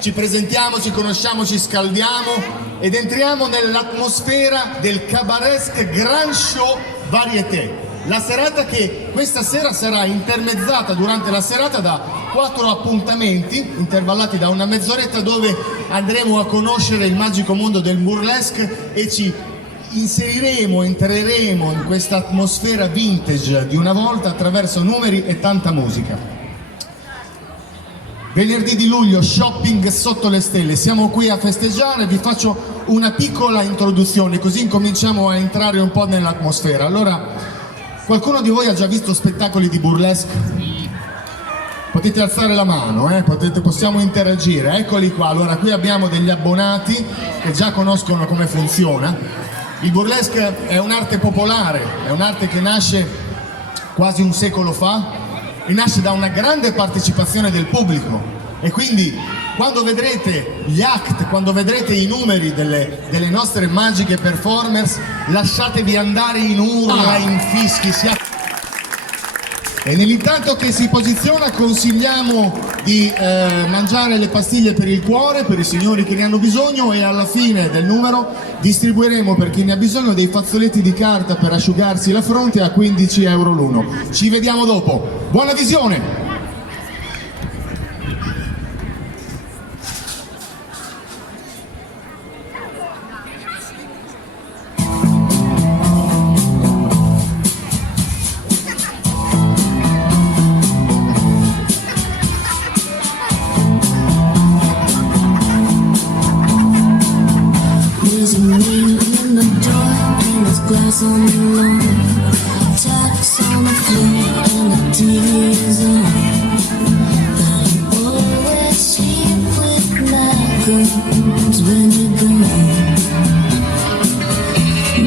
ci presentiamo, ci conosciamo, ci scaldiamo ed entriamo nell'atmosfera del Cabaret Grand Show Varieté. La serata che questa sera sarà intermezzata durante la serata da 4 appuntamenti intervallati da una mezz'oretta, dove andremo a conoscere il magico mondo del burlesque e ci entreremo in questa atmosfera vintage di una volta attraverso numeri e tanta musica. Venerdì di luglio, shopping sotto le stelle, siamo qui a festeggiare, vi faccio una piccola introduzione così incominciamo a entrare un po' nell'atmosfera. Allora, qualcuno di voi ha già visto spettacoli di burlesque? Potete alzare la mano, possiamo interagire, eccoli qua. Allora, qui abbiamo degli abbonati che già conoscono come funziona. Il burlesque è un'arte popolare, è un'arte che nasce quasi un secolo fa e nasce da una grande partecipazione del pubblico, e quindi quando vedrete gli act, quando vedrete i numeri delle nostre magiche performers, lasciatevi andare in urla, in fischi. E nell'intanto che si posiziona consigliamo di mangiare le pastiglie per il cuore, per i signori che ne hanno bisogno, e alla fine del numero distribuiremo per chi ne ha bisogno dei fazzoletti di carta per asciugarsi la fronte a 15 euro l'uno. Ci vediamo dopo, buona visione! Glass on the lawn, tacks on the floor, and the TV is on. But I always sleep with my guns when you're gone.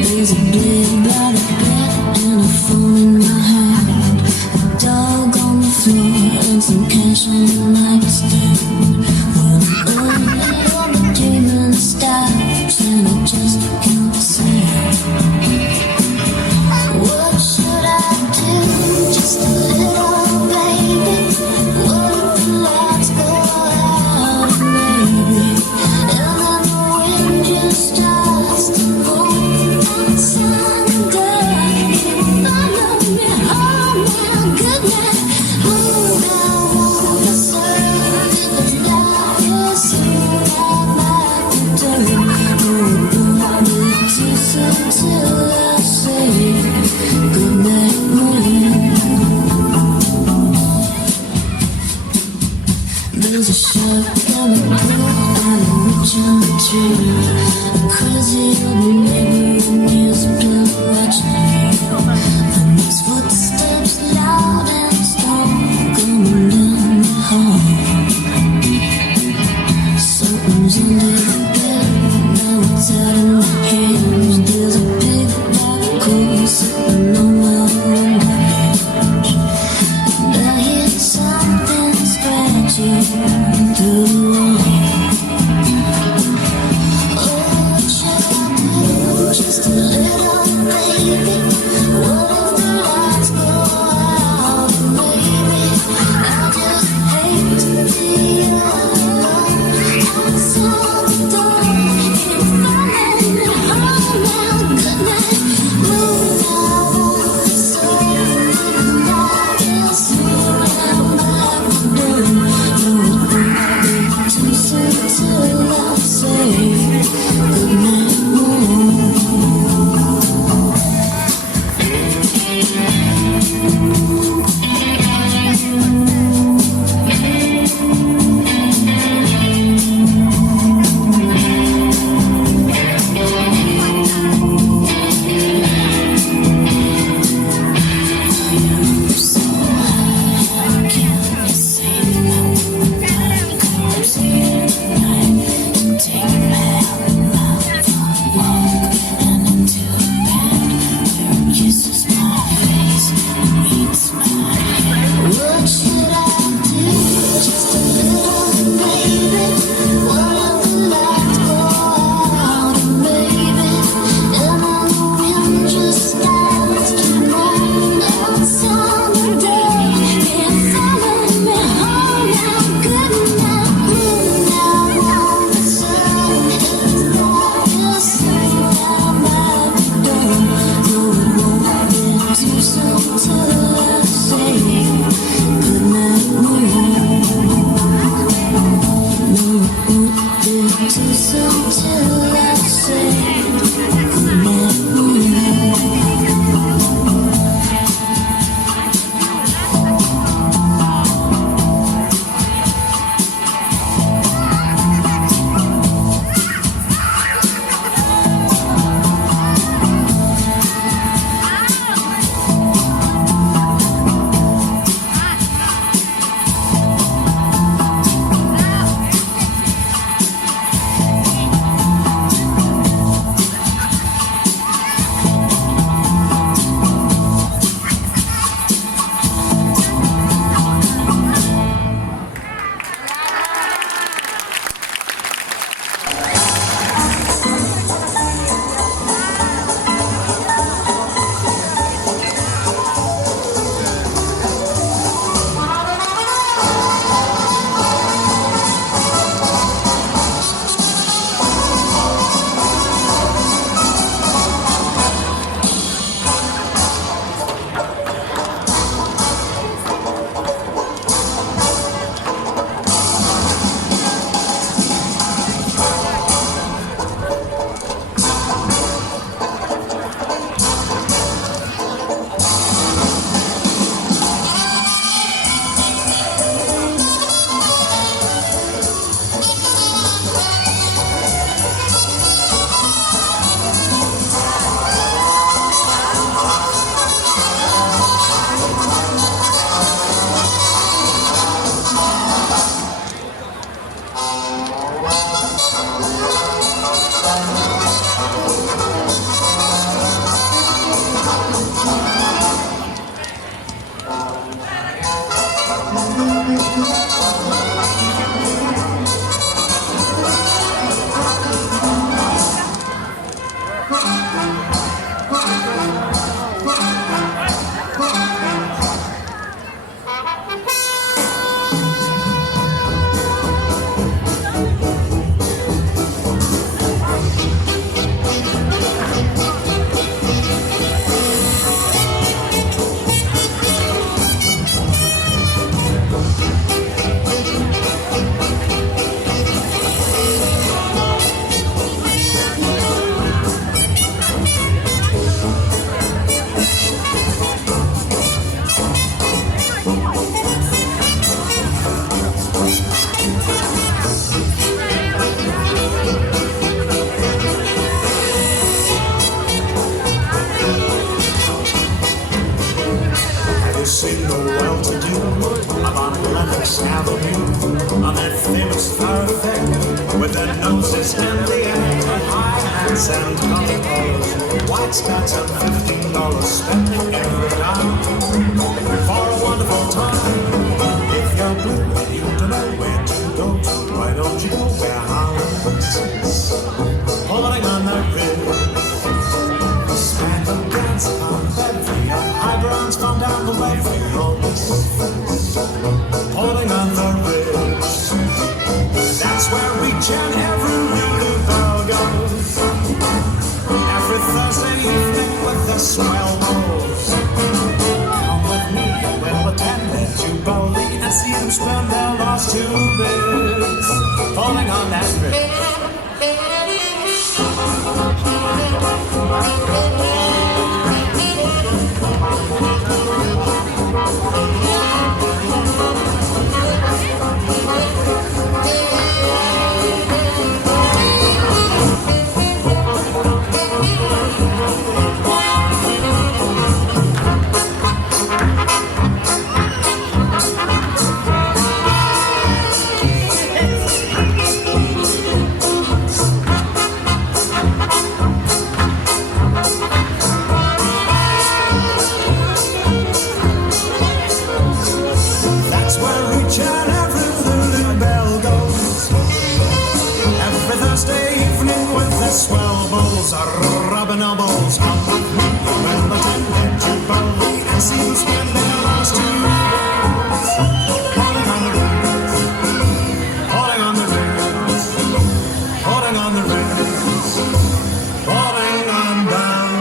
There's a bed by the bed and a phone in my hand, a dog on the floor and some cash on the nightstand. When all the dreaming stops and I just can't stand. What should I do? Just a little baby. What if the lights go out, maybe? And then the wind just starts to blow outside the door. Follow me home now, good night. Oh, I wanna serve if it's darkest, soon I might return. Oh, I'll be too soon till I say goodnight, morning. There's a shotgun and a witch on the tree. A crazy old neighbor and he's been watching. And his footsteps loud and strong coming down the hall. Something's under the bed, now it's out of my hands. There's a big black coat sitting on my window ledge, and I hear something scratching through the wall. Oh, what should I do? Just a little baby. till I say goodnight, moon. No, it won't be too soon till I say goodnight, moon. Seen the well-to-do up on Lenox Avenue, on that famous thoroughfare with their noses in the air, high hats and Coca-Colas, white spots and $15, spending every dime for a wonderful time. If you're blue and you don't know where to go, why don't you go where Hollis is, holding on their wrist, spangled dance upon Beverly, high bronze from down the way for your holding on the wrist. That's where each and every little girl goes every Thursday evening with the swell bows. Come with me and we'll attend their Jubilee and see them spend their last 2 bits holding on that wrist. Swell bowls are rubbing elbows. Come with me, we'll attend their Jubilee and see them spend their last 2 days holding on the rails, holding on the rails, holding on the rails, holding on down.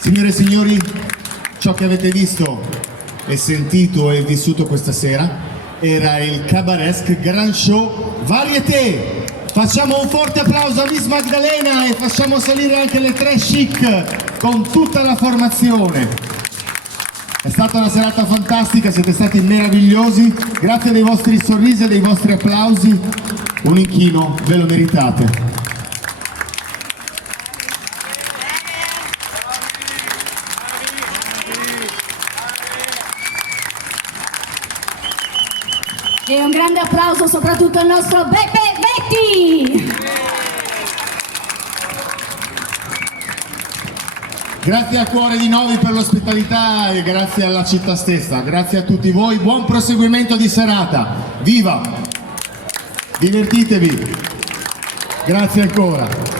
Signore e signori, ciò che avete visto e sentito e vissuto questa sera era il Cabaresque Grand Show Varieté. Facciamo un forte applauso a Miss Magdalena e facciamo salire anche le tre chic con tutta la formazione. È stata una serata fantastica, siete stati meravigliosi, grazie dei vostri sorrisi e dei vostri applausi, un inchino ve lo meritate. E un grande applauso soprattutto al nostro Beppe Betti! Grazie al cuore di Novi per l'ospitalità e grazie alla città stessa, grazie a tutti voi, buon proseguimento di serata, viva! Divertitevi! Grazie ancora!